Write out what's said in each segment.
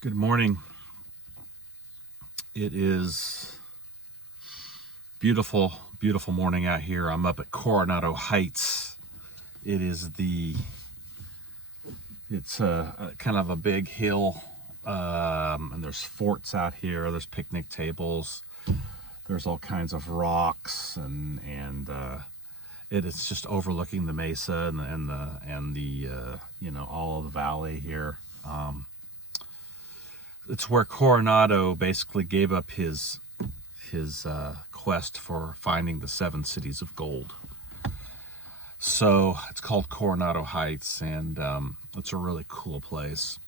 Good morning. It is beautiful, beautiful morning out here. I'm up at Coronado Heights. It's kind of a big hill, and there's forts out here. There's picnic tables. There's all kinds of rocks, and it is just overlooking the mesa and the all of the valley here. It's where Coronado basically gave up his quest for finding the 7 cities of gold. So it's called Coronado Heights, and it's a really cool place.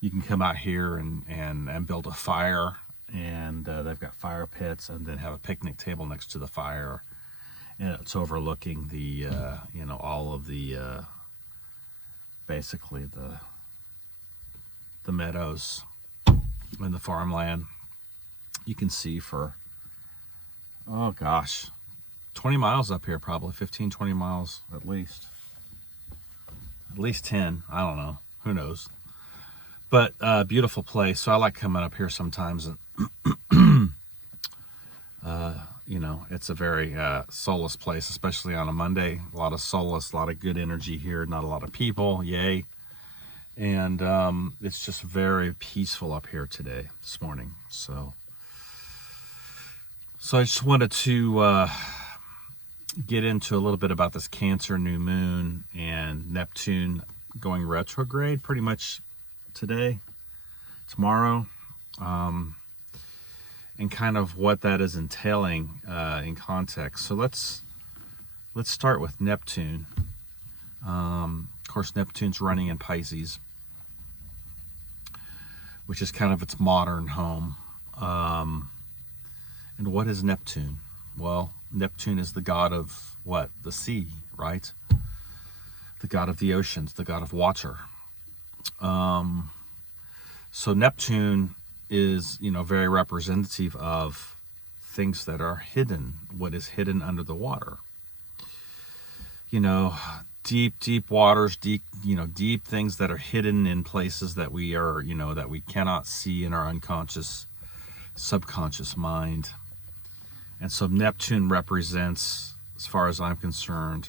You can come out here and build a fire, and they've got fire pits, and then have a picnic table next to the fire, and it's overlooking the all of the basically the meadows and the farmland. You can see for, oh gosh, 20 miles up here, probably 15, 20 miles at least 10. I don't know, who knows, but beautiful place. So I like coming up here sometimes, and it's a very soulless place, especially on a Monday. A lot of solace, a lot of good energy here, not a lot of people, yay. And it's just very peaceful up here this morning. So I just wanted to get into a little bit about this Cancer new moon and Neptune going retrograde pretty much today, tomorrow, and kind of what that is entailing in context. So let's start with Neptune. Of course, Neptune's running in Pisces, which is kind of its modern home. And what is Neptune? Well, Neptune is the god of what? The sea, right? The god of the oceans, the god of water. So Neptune is, very representative of things that are hidden, what is hidden under the water. Deep waters, deep things that are hidden in places that we are, that we cannot see in our unconscious, subconscious mind. And so Neptune represents, as far as I'm concerned,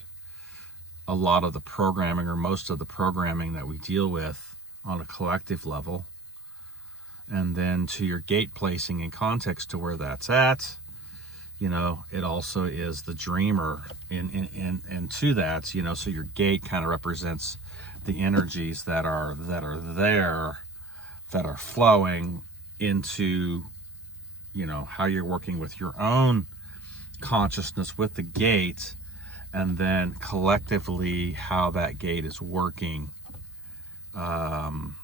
a lot of the programming, or most of the programming that we deal with on a collective level. And then to your gate placing in context to where that's at, it also is the dreamer and to that, so your gate kind of represents the energies that are there, that are flowing into, how you're working with your own consciousness with the gate, and then collectively how that gate is working, and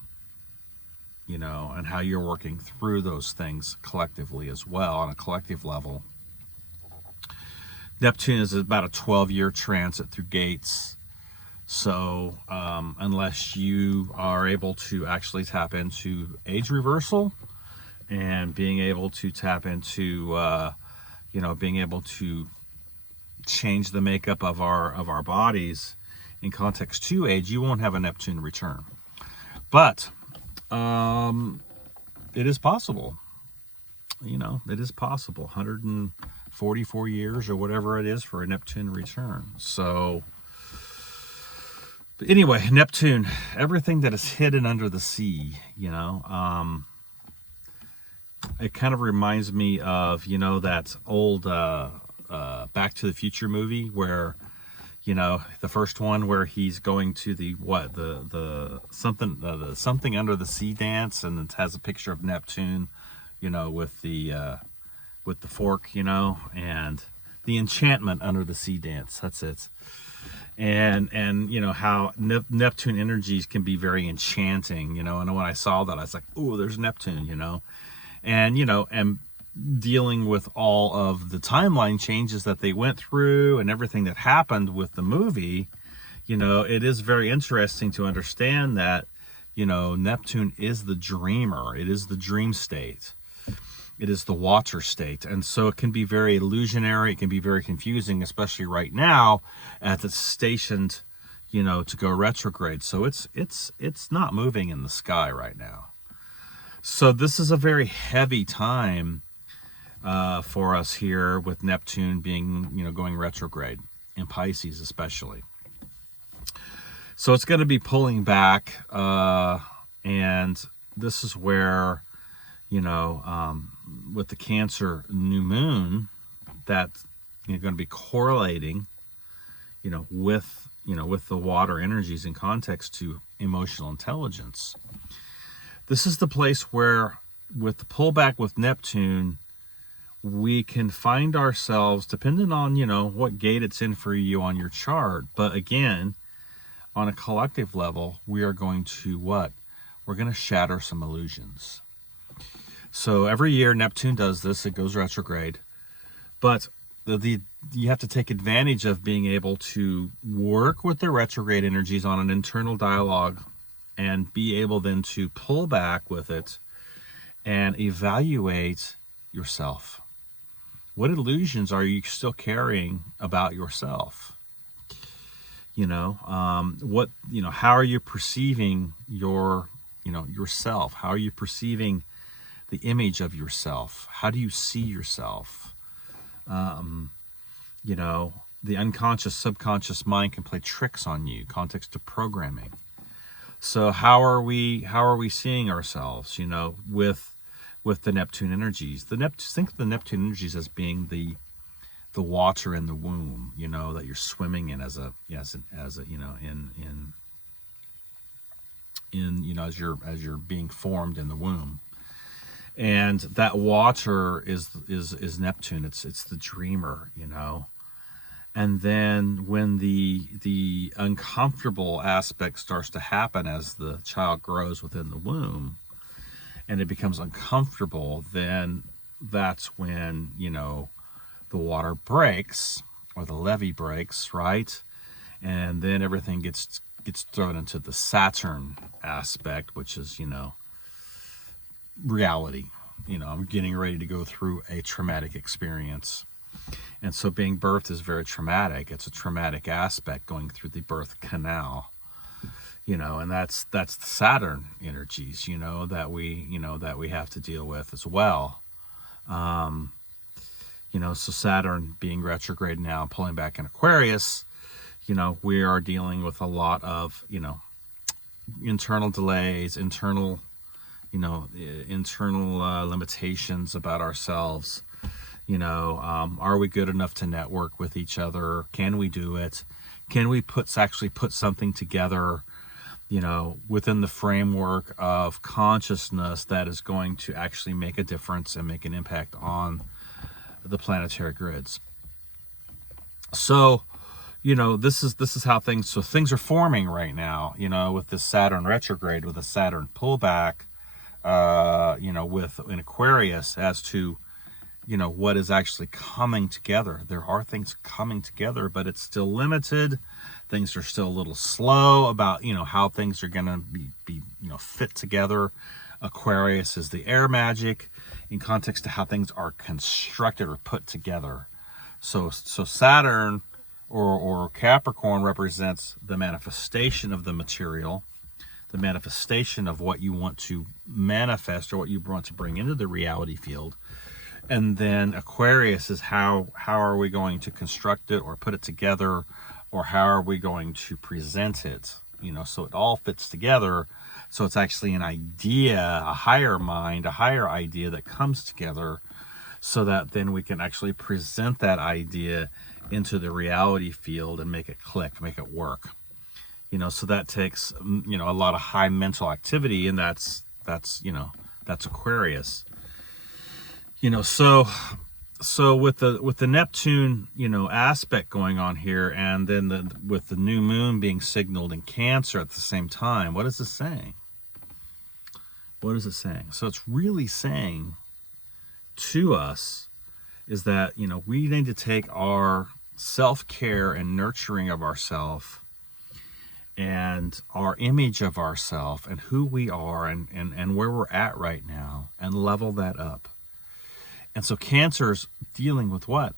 how you're working through those things collectively as well on a collective level. Neptune is about a 12-year transit through gates. So unless you are able to actually tap into age reversal and being able to tap into, being able to change the makeup of our bodies in context to age, you won't have a Neptune return. But it is possible. It is possible. 144 years or whatever it is for a Neptune return. So, but anyway, Neptune, everything that is hidden under the sea, it kind of reminds me of, that old Back to the Future movie where, the first one where he's going to the something under the sea dance, and it has a picture of Neptune, with the fork, and the enchantment under the sea dance. That's it. And how Neptune energies can be very enchanting, and when I saw that, I was like, oh, there's Neptune, and dealing with all of the timeline changes that they went through and everything that happened with the movie, it is very interesting to understand that, Neptune is the dreamer. It is the dream state. It is the water state. And so it can be very illusionary. It can be very confusing, especially right now as it's stationed, you know, to go retrograde. So it's not moving in the sky right now. So this is a very heavy time for us here, with Neptune being, you know, going retrograde in Pisces especially. So it's going to be pulling back, and this is where, you know, with the Cancer new moon, that you're going to be correlating, you know, with the water energies in context to emotional intelligence. This is the place where, with the pullback with Neptune, we can find ourselves, depending on, you know, what gate it's in for you on your chart. But again, on a collective level, we are going to what? We're going to shatter some illusions. So every year Neptune does this, it goes retrograde. But you have to take advantage of being able to work with the retrograde energies on an internal dialogue, and be able then to pull back with it and evaluate yourself. What illusions are you still carrying about yourself? You know, how are you perceiving yourself? How are you perceiving the image of yourself? How do you see yourself? You know, the unconscious, subconscious mind can play tricks on you, context to programming. So how are we seeing ourselves, you know, with the Neptune energies? Think of the Neptune energies as being the water in the womb, you know, that you're swimming in as a you know, in you know, as you're being formed in the womb. And that water is Neptune. It's the dreamer, you know. And then when the uncomfortable aspect starts to happen as the child grows within the womb, and it becomes uncomfortable, then that's when, you know, the water breaks, or the levee breaks, right? And then everything gets thrown into the Saturn aspect, which is, you know, reality. You know, I'm getting ready to go through a traumatic experience. And so being birthed is very traumatic. It's a traumatic aspect, going through the birth canal, you know, and that's the Saturn energies, you know, that we have to deal with as well. You know, so Saturn being retrograde now, pulling back in Aquarius, you know, we are dealing with a lot of, you know, internal delays, internal limitations about ourselves. You know, are we good enough to network with each other? Can we do it? Can we actually put something together, you know, within the framework of consciousness that is going to actually make a difference and make an impact on the planetary grids? So, you know, this is how things are forming right now, you know, with this Saturn retrograde, with a Saturn pullback, you know, in Aquarius, as to, you know, what is actually coming together. There are things coming together, but it's still limited. Things are still a little slow about, you know, how things are going to be, you know, fit together. Aquarius is the air magic in context to how things are constructed or put together. So Saturn or Capricorn represents the manifestation of the material, the manifestation of what you want to manifest or what you want to bring into the reality field. And then Aquarius is how are we going to construct it or put it together, or how are we going to present it? You know, so it all fits together. So it's actually an idea, a higher mind, a higher idea that comes together, so that then we can actually present that idea into the reality field and make it click, make it work. You know, so that takes, you know, a lot of high mental activity, and that's Aquarius. You know, so with the Neptune, you know, aspect going on here, and then with the new moon being signaled in Cancer at the same time, what is it saying? What is it saying? So it's really saying to us is that, you know, we need to take our self-care and nurturing of ourselves and our image of ourselves and who we are and where we're at right now, and level that up. And so Cancer's dealing with what?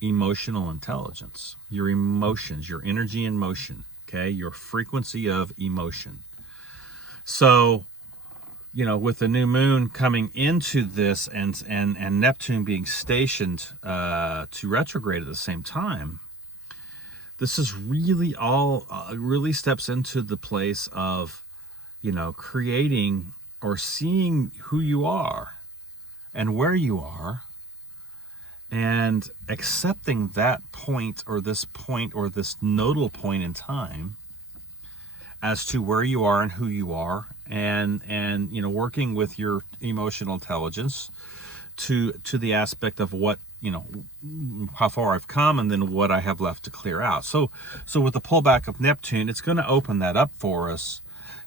Emotional intelligence, your emotions, your energy in motion. okay? Your frequency of emotion. So, with the new moon coming into this and Neptune being stationed to retrograde at the same time, this is really all really steps into the place of, creating or seeing who you are and where you are, and accepting that point or this nodal point in time as to where you are and who you are, and working with your emotional intelligence to the aspect of what, how far I've come and then what I have left to clear out. So with the pullback of Neptune, it's going to open that up for us,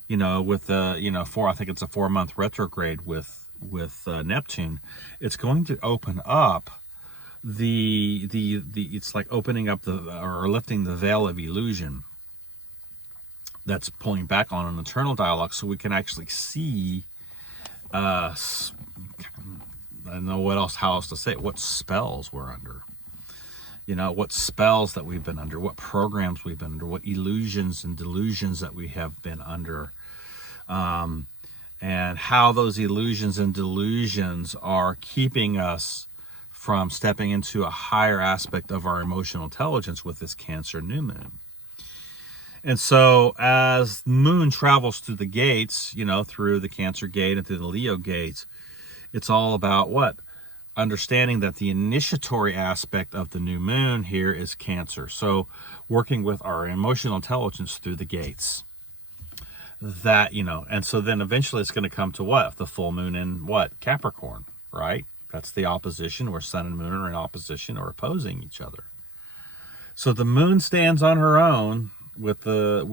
with the, I think it's a 4-month retrograde with Neptune. It's going to open up the it's like opening up or lifting the veil of illusion that's pulling back on an internal dialogue, so we can actually see, I don't know how else to say it, what spells we're under, what spells that we've been under, what programs we've been under, what illusions and delusions that we have been under, and how those illusions and delusions are keeping us from stepping into a higher aspect of our emotional intelligence with this Cancer new moon. And so as the moon travels through the gates, through the Cancer gate and through the Leo gate, it's all about what? Understanding that the initiatory aspect of the new moon here is Cancer. So working with our emotional intelligence through the gates. That, and so then eventually it's going to come to what? The full moon in what? Capricorn, right? That's the opposition, where sun and moon are in opposition or opposing each other. So the moon stands on her own with the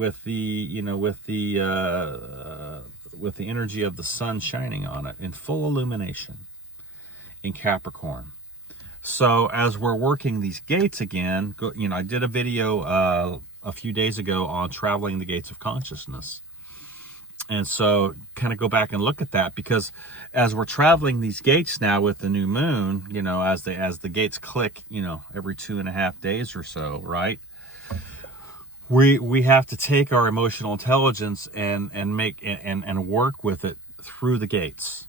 energy of the sun shining on it in full illumination in Capricorn. So as we're working these gates again, I did a video a few days ago on traveling the gates of consciousness. And so kind of go back and look at that, because as we're traveling these gates now with the new moon, as the gates click, every 2.5 days or so, right? We have to take our emotional intelligence and make and work with it through the gates,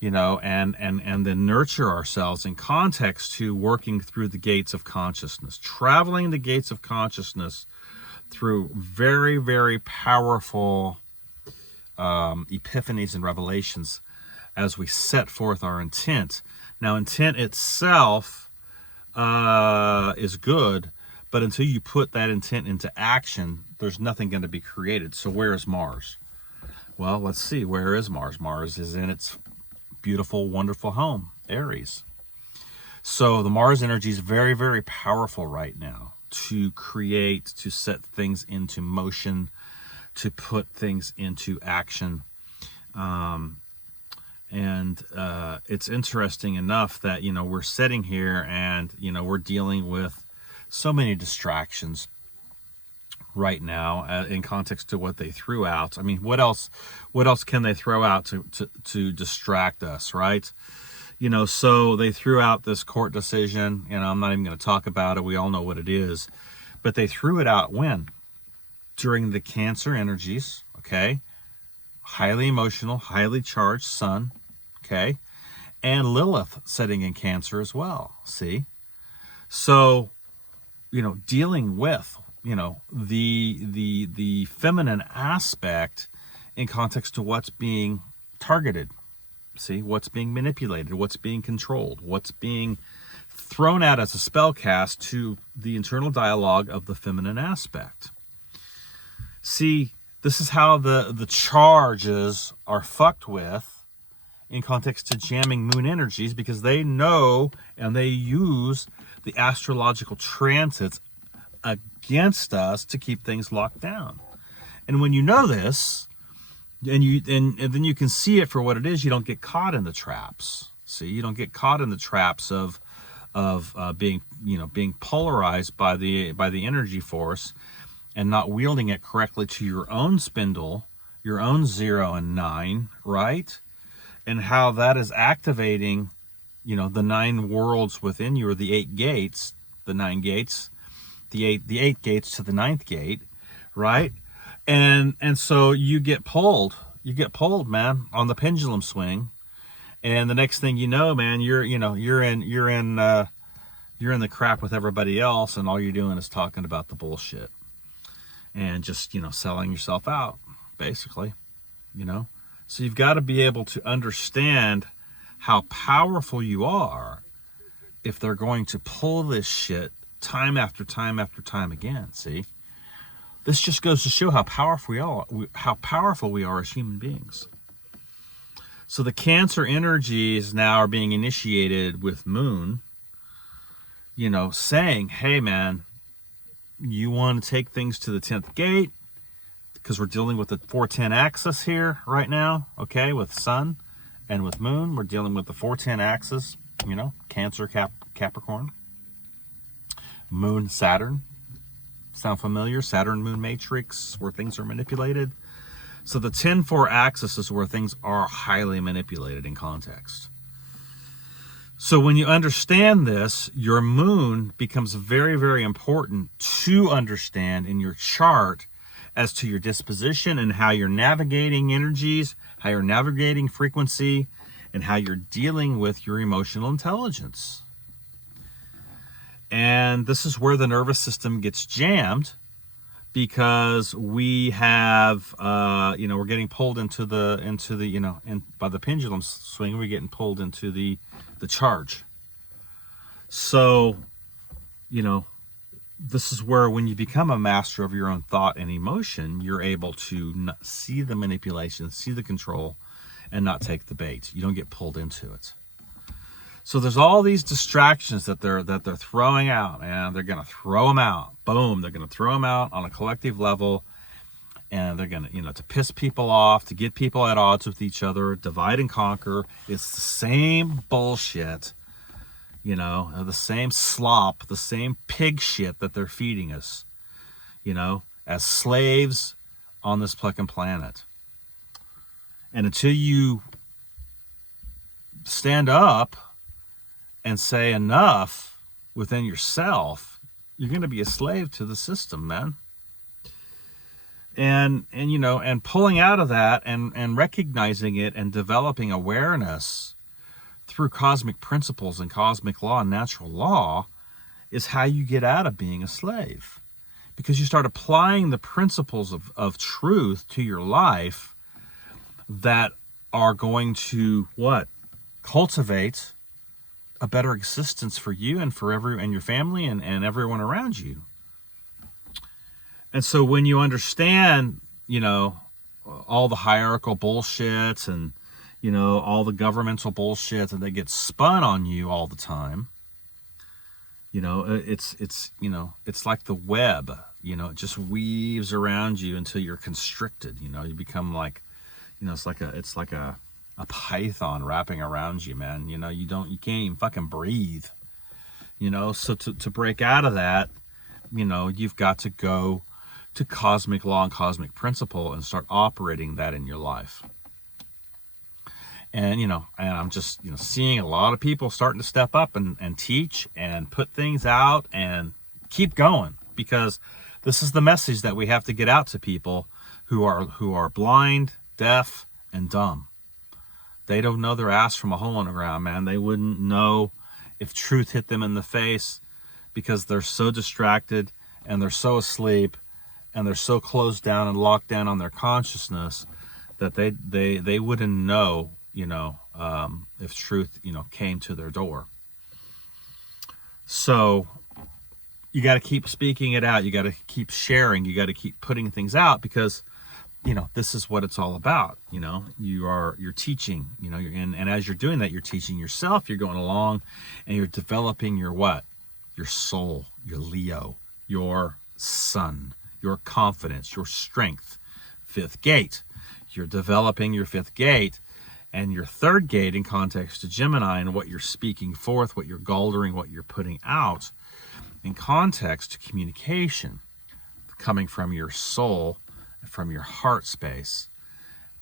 and then nurture ourselves in context to working through the gates of consciousness, traveling the gates of consciousness through very, very powerful epiphanies and revelations as we set forth our intent. Now, intent itself is good, but until you put that intent into action, there's nothing going to be created. So where is Mars? Well, let's see. Where is Mars? Mars is in its beautiful, wonderful home, Aries. So the Mars energy is very, very powerful right now to create, to set things into motion, to put things into action. It's interesting enough that, we're sitting here and, we're dealing with so many distractions right now in context to what they threw out. I mean, what else can they throw out to distract us, right? So they threw out this court decision, I'm not even going to talk about it. We all know what it is, but they threw it out when? During the Cancer energies, okay? Highly emotional, highly charged sun, okay? And Lilith sitting in Cancer as well, see? So, dealing with, the feminine aspect in context to what's being targeted, see? What's being manipulated, what's being controlled, what's being thrown out as a spell cast to the internal dialogue of the feminine aspect. See, this is how the charges are fucked with in context to jamming moon energies, because they know and they use the astrological transits against us to keep things locked down. And when you know this, and then you can see it for what it is, you don't get caught in the traps. See, you don't get caught in the traps of being polarized by the energy force, and not wielding it correctly to your own spindle, your own 0 and 9, right? And how that is activating, the 9 worlds within you, or the 8 gates, the 9 gates, the 8 gates to the 9th gate, right? And so you get pulled, man, on the pendulum swing, and the next thing you know, man, you're in the crap with everybody else, and all you're doing is talking about the bullshit and just, selling yourself out, basically, So you've got to be able to understand how powerful you are if they're going to pull this shit time after time after time again. See, this just goes to show how powerful we are as human beings. So the Cancer energies now are being initiated with Moon, saying, hey man, you want to take things to the 10th gate, because we're dealing with the 410 axis here right now, okay, with Sun, and with Moon, we're dealing with the 410 axis, Cancer, Capricorn, Moon, Saturn. Sound familiar? Saturn Moon matrix, where things are manipulated. So the 10-4 axis is where things are highly manipulated in context. So when you understand this, your Moon becomes very, very important to understand in your chart as to your disposition and how you're navigating energies, how you're navigating frequency, and how you're dealing with your emotional intelligence. And this is where the nervous system gets jammed, because we have, we're getting pulled into the by the pendulum swing, we're getting pulled into the charge. So, this is where, when you become a master of your own thought and emotion, you're able to see the manipulation, see the control, and not take the bait. You don't get pulled into it. So there's all these distractions that they're throwing out, and they're going to throw them out. Boom, they're going to throw them out on a collective level, and they're going to, to piss people off, to get people at odds with each other, divide and conquer. It's the same bullshit, the same slop, the same pig shit that they're feeding us, as slaves on this fucking planet. And until you stand up and say enough within yourself, you're going to be a slave to the system, man. And pulling out of that and recognizing it and developing awareness through cosmic principles and cosmic law and natural law is how you get out of being a slave. Because you start applying the principles of truth to your life that are going to cultivate a better existence for you and for your family and everyone around you. And so when you understand, all the hierarchical bullshit and, all the governmental bullshit that they get spun on you all the time, it's like the web, it just weaves around you until you're constricted, you become like, it's like a python wrapping around you, man. You can't even fucking breathe, so to break out of that, you've got to go to cosmic law and cosmic principle and start operating that in your life. And and I'm just seeing a lot of people starting to step up and teach and put things out and keep going, because this is the message that we have to get out to people who are blind, deaf, and dumb. They don't know their ass from a hole in the ground, man. They wouldn't know if truth hit them in the face, because they're so distracted and they're so asleep and they're so closed down and locked down on their consciousness that they wouldn't know, if truth, came to their door. So you got to keep speaking it out. You got to keep sharing. You got to keep putting things out, because this is what it's all about. You're teaching, and as you're doing that, you're teaching yourself, you're going along and you're developing your soul, your Leo, your sun, your confidence, your strength, 5th gate. You're developing your 5th gate and your 3rd gate in context to Gemini, and what you're speaking forth, what you're galdering, what you're putting out in context to communication, coming from your soul, from your heart space,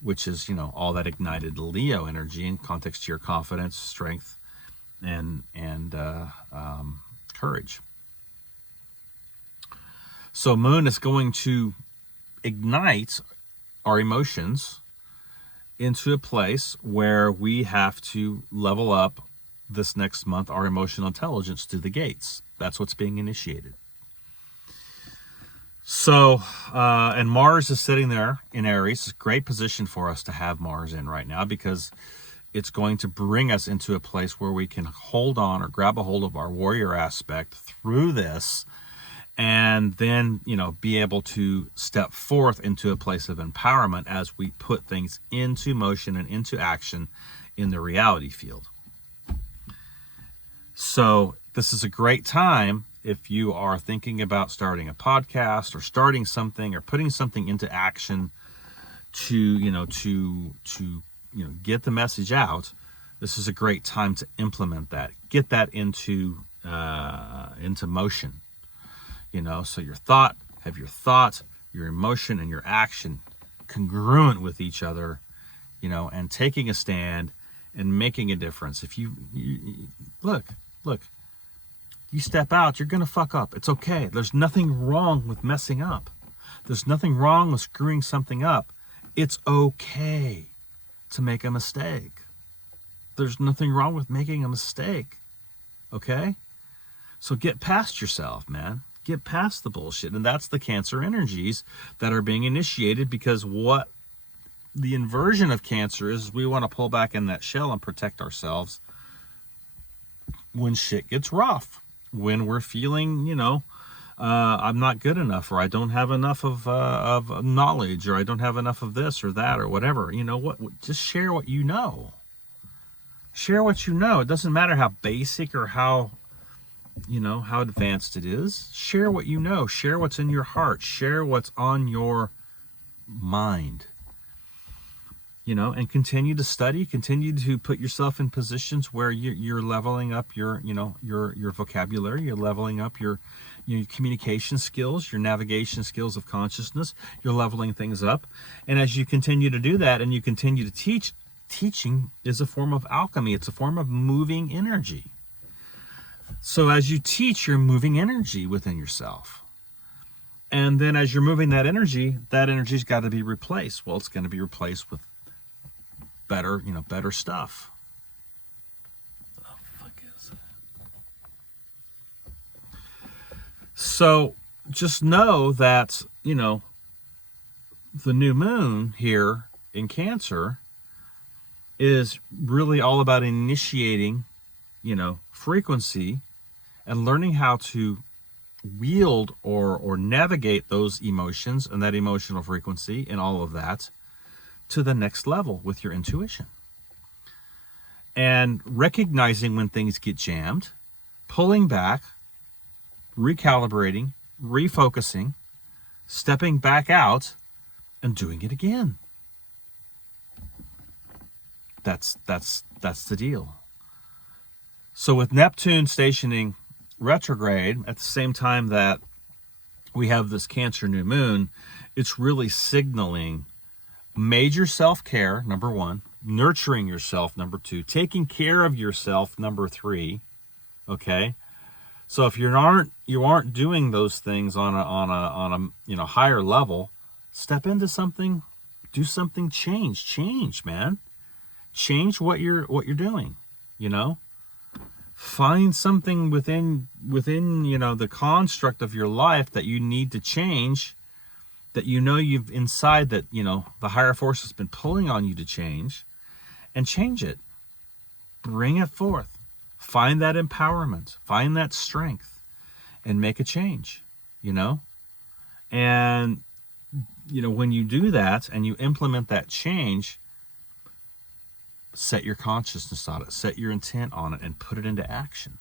which is, all that ignited Leo energy in context to your confidence, strength, and courage. So Moon is going to ignite our emotions into a place where we have to level up this next month our emotional intelligence to the gates. That's what's being initiated. So, and Mars is sitting there in Aries. It's a great position for us to have Mars in right now, because it's going to bring us into a place where we can hold on or grab a hold of our warrior aspect through this, and then, be able to step forth into a place of empowerment as we put things into motion and into action in the reality field. So this is a great time if you are thinking about starting a podcast or starting something or putting something into action to get the message out. This is a great time to implement that, get that into motion. So your thought, your emotion, and your action congruent with each other, and taking a stand and making a difference. If you look, you step out, you're going to fuck up. It's okay. There's nothing wrong with messing up. There's nothing wrong with screwing something up. It's okay to make a mistake. There's nothing wrong with making a mistake. Okay? So get past yourself, man. Get past the bullshit. And that's the Cancer energies that are being initiated, because what the inversion of Cancer is, we want to pull back in that shell and protect ourselves when shit gets rough, when we're feeling, I'm not good enough, or I don't have enough of knowledge, or I don't have enough of this or that or whatever. Just share what you know. Share what you know. It doesn't matter how basic or how advanced it is. Share what you know. Share what's in your heart. Share what's on your mind. And continue to study, continue to put yourself in positions where you're leveling up your vocabulary, you're leveling up your communication skills, your navigation skills of consciousness, you're leveling things up. And as you continue to do that and you continue to teach, teaching is a form of alchemy. It's a form of moving energy. So as you teach, you're moving energy within yourself. And then as you're moving that energy's got to be replaced. Well, it's going to be replaced with better stuff. What the fuck is it? So just know that, the new moon here in Cancer is really all about initiating, frequency and learning how to wield or navigate those emotions and that emotional frequency and all of that to the next level with your intuition. And recognizing when things get jammed, pulling back, recalibrating, refocusing, stepping back out, and doing it again. That's the deal. So with Neptune stationing retrograde at the same time that we have this Cancer new moon, it's really signaling major self-care, number one, nurturing yourself, number two, taking care of yourself, number three. Okay, so if you aren't doing those things on a higher level, step into something, do something, change, man, change what you're doing. Find something within the construct of your life that you need to change, that you've inside that the higher force has been pulling on you to change, and change it. Bring it forth. Find that empowerment, find that strength, and make a change. And when you do that and you implement that change, set your consciousness on it, set your intent on it, and put it into action.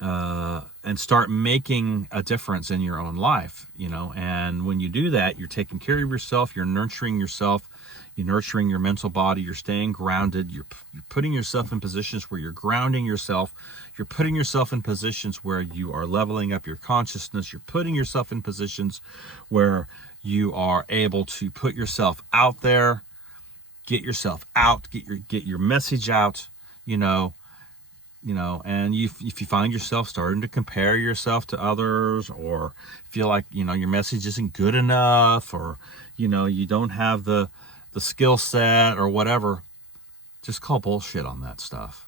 And start making a difference in your own life, and when you do that, you're taking care of yourself, you're nurturing yourself, you're nurturing your mental body, you're staying grounded, you're putting yourself in positions where you're grounding yourself, you're putting yourself in positions where you are leveling up your consciousness, you're putting yourself in positions where you are able to put yourself out there, get yourself out, get your message out, you know, and if you find yourself starting to compare yourself to others, or feel like, you know, your message isn't good enough, or, you know, you don't have the skill set or whatever, just call bullshit on that stuff,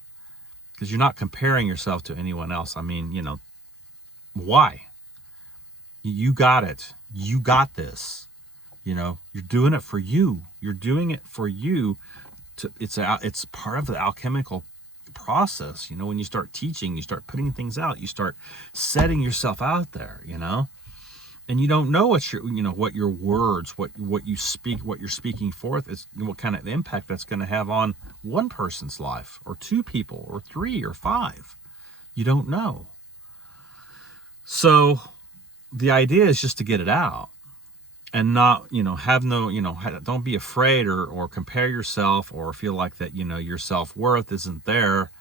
because you're not comparing yourself to anyone else. I mean, you know, why? You got it. You got this. You know, you're doing it for you. You're doing it for you. It's part of the alchemical process. You know, when you start teaching, you start putting things out, you start setting yourself out there, you know, and you don't know what your words, what you speak, what you're speaking forth is, what kind of impact that's going to have on one person's life, or two people, or three, or five. You don't know. So the idea is just to get it out, and not, you know, have no, you know, don't be afraid or compare yourself, or feel like that, you know, your self-worth isn't there,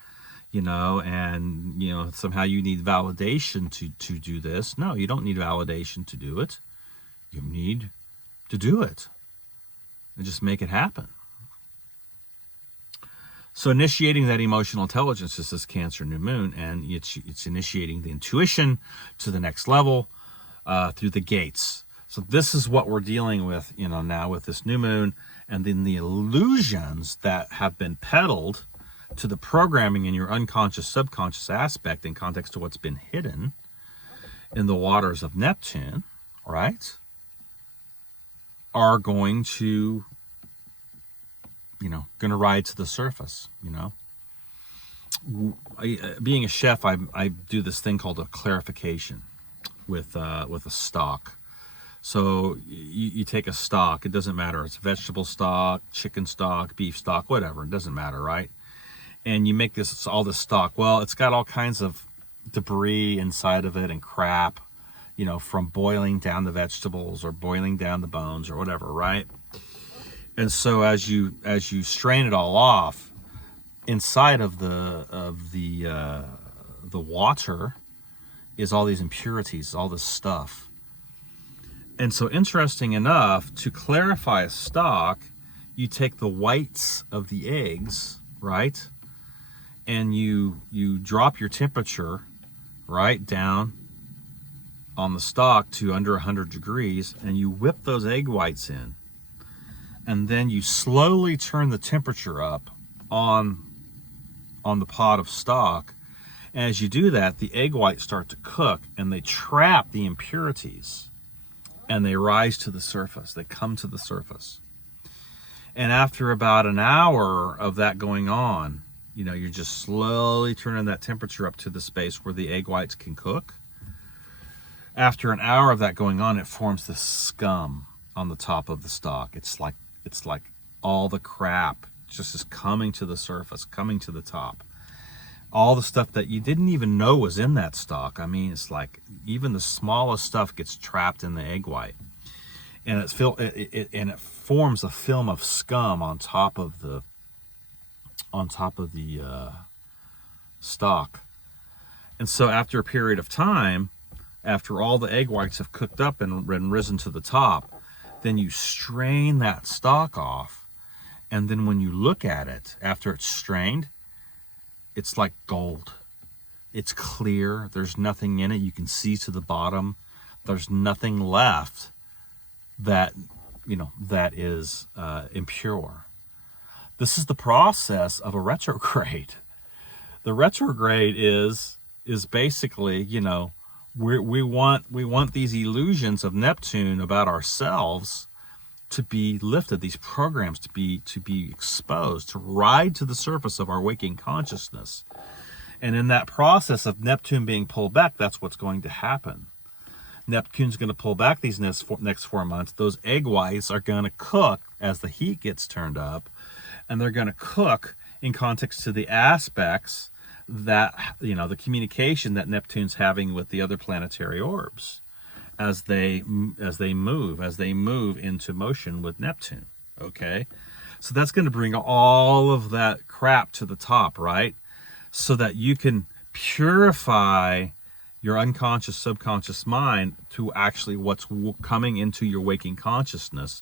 you know, and, you know, somehow you need validation to do this. No, you don't need validation to do it. You need to do it and just make it happen. So initiating that emotional intelligence is this Cancer new moon, and it's initiating the intuition to the next level through the gates. So this is what we're dealing with, you know, now with this new moon, and then the illusions that have been peddled to the programming in your unconscious, subconscious aspect in context to what's been hidden in the waters of Neptune, right, are going to, you know, going to ride to the surface, you know. Being a chef, I do this thing called a clarification with a stock. So you take a stock, it doesn't matter, it's vegetable stock, chicken stock, beef stock, whatever, it doesn't matter, right? And you make all this stock. Well, it's got all kinds of debris inside of it and crap, you know, from boiling down the vegetables or boiling down the bones or whatever, right? And so as you strain it all off, inside of the water is all these impurities, all this stuff. And so, interesting enough, to clarify a stock, you take the whites of the eggs, right? And you drop your temperature right down on the stock to under 100 degrees, and you whip those egg whites in. And then you slowly turn the temperature up on the pot of stock. And as you do that, the egg whites start to cook, and they trap the impurities. And they rise to the surface. They come to the surface. And after about an hour of that going on, you know, you're just slowly turning that temperature up to the space where the egg whites can cook. After an hour of that going on, it forms this scum on the top of the stock. It's like all the crap just is coming to the surface, coming to the top. All the stuff that you didn't even know was in that stock. I mean, it's like even the smallest stuff gets trapped in the egg white, and it forms a film of scum on top of the stock. And so after a period of time, after all the egg whites have cooked up and risen to the top, then you strain that stock off, and then when you look at it after it's strained, it's like gold. It's clear. There's nothing in it. You can see to the bottom. There's nothing left that, you know, that is impure. This is the process of a retrograde. The retrograde is basically, you know, we want these illusions of Neptune about ourselves to be lifted, these programs to be exposed, to ride to the surface of our waking consciousness. And in that process of Neptune being pulled back, that's what's going to happen. Neptune's going to pull back these next 4 months. Those egg whites are going to cook as the heat gets turned up, and they're going to cook in context to the aspects that, you know, the communication that Neptune's having with the other planetary orbs as they move into motion with Neptune. Okay, so that's going to bring all of that crap to the top, right? So that you can purify your unconscious, subconscious mind to actually what's coming into your waking consciousness,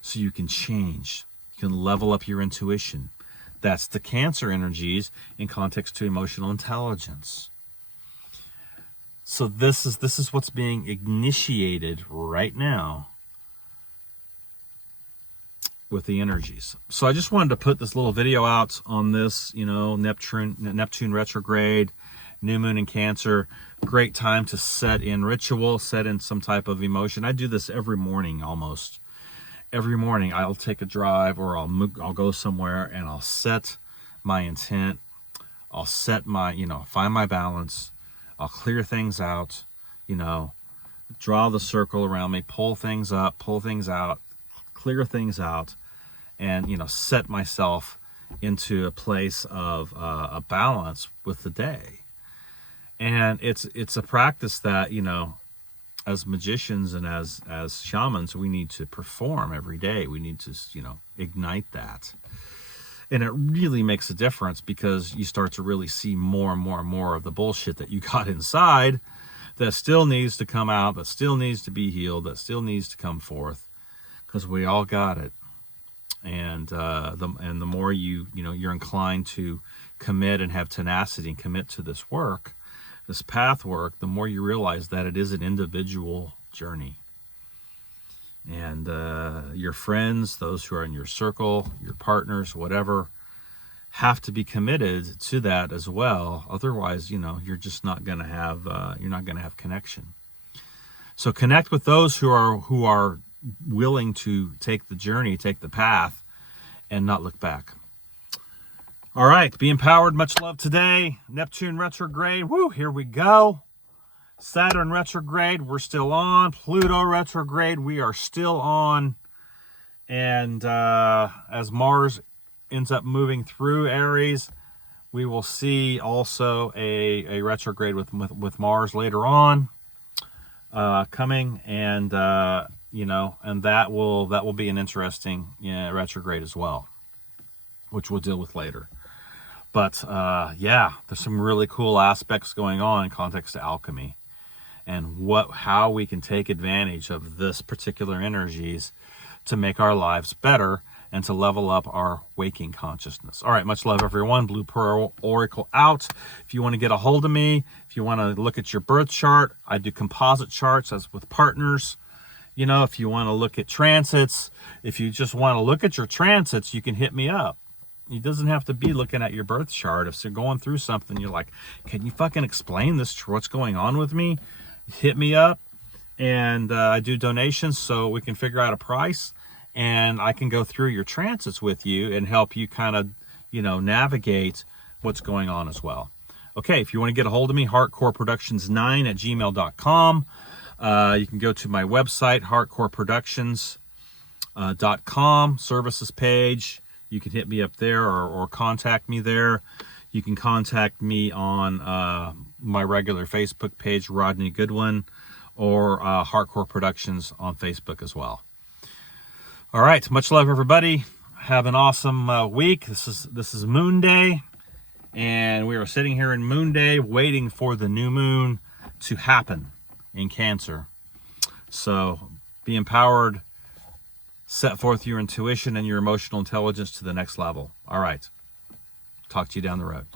so you can change. You can level up your intuition. That's the Cancer energies in context to emotional intelligence. So this is what's being initiated right now with the energies. So I just wanted to put this little video out on this, you know, Neptune retrograde, new moon in Cancer. Great time to set in ritual, set in some type of emotion. I do this every morning, almost every morning. I'll take a drive, or I'll go somewhere and I'll set my intent. I'll set my, you know, find my balance. I'll clear things out, you know, draw the circle around me, pull things up, pull things out, clear things out, and, you know, set myself into a place of a balance with the day. And it's a practice that, you know, as magicians and as shamans, we need to perform every day. We need to, you know, ignite that. And it really makes a difference, because you start to really see more and more and more of the bullshit that you got inside that still needs to come out, that still needs to be healed, that still needs to come forth, because we all got it. And the more you're inclined to commit and have tenacity and commit to this work, this path work, the more you realize that it is an individual journey. And your friends, those who are in your circle, your partners, whatever, have to be committed to that as well. Otherwise, you know, you're just not going to have connection. So connect with those who are willing to take the journey, take the path, and not look back. All right, be empowered. Much love today. Neptune retrograde. Woo, here we go. Saturn retrograde, we're still on. Pluto retrograde, we are still on. And as Mars ends up moving through Aries, we will see also a retrograde with Mars later on coming. And you know, and that will be an interesting retrograde as well, which we'll deal with later. But yeah, there's some really cool aspects going on in context to alchemy, and how we can take advantage of this particular energies to make our lives better and to level up our waking consciousness. All right, much love, everyone. Blue Pearl Oracle out. If you want to get a hold of me, if you want to look at your birth chart, I do composite charts as with partners. You know, if you want to look at transits, if you just want to look at your transits, you can hit me up. It doesn't have to be looking at your birth chart. If you're going through something, you're like, can you fucking explain this, what's going on with me? Hit me up, and I do donations so we can figure out a price, and I can go through your transits with you and help you kind of, you know, navigate what's going on as well. Okay, if you want to get a hold of me, heartcoreproductions9@gmail.com. You can go to my website, heartcoreproductions.com, services page. You can hit me up there, or contact me there. You can contact me on my regular Facebook page, Rodney Goodwin, or Hardcore Productions on Facebook as well. All right, much love, everybody. Have an awesome week. This is Moon Day, and we are sitting here in Moon Day waiting for the new moon to happen in Cancer. So be empowered. Set forth your intuition and your emotional intelligence to the next level. All right. Talk to you down the road.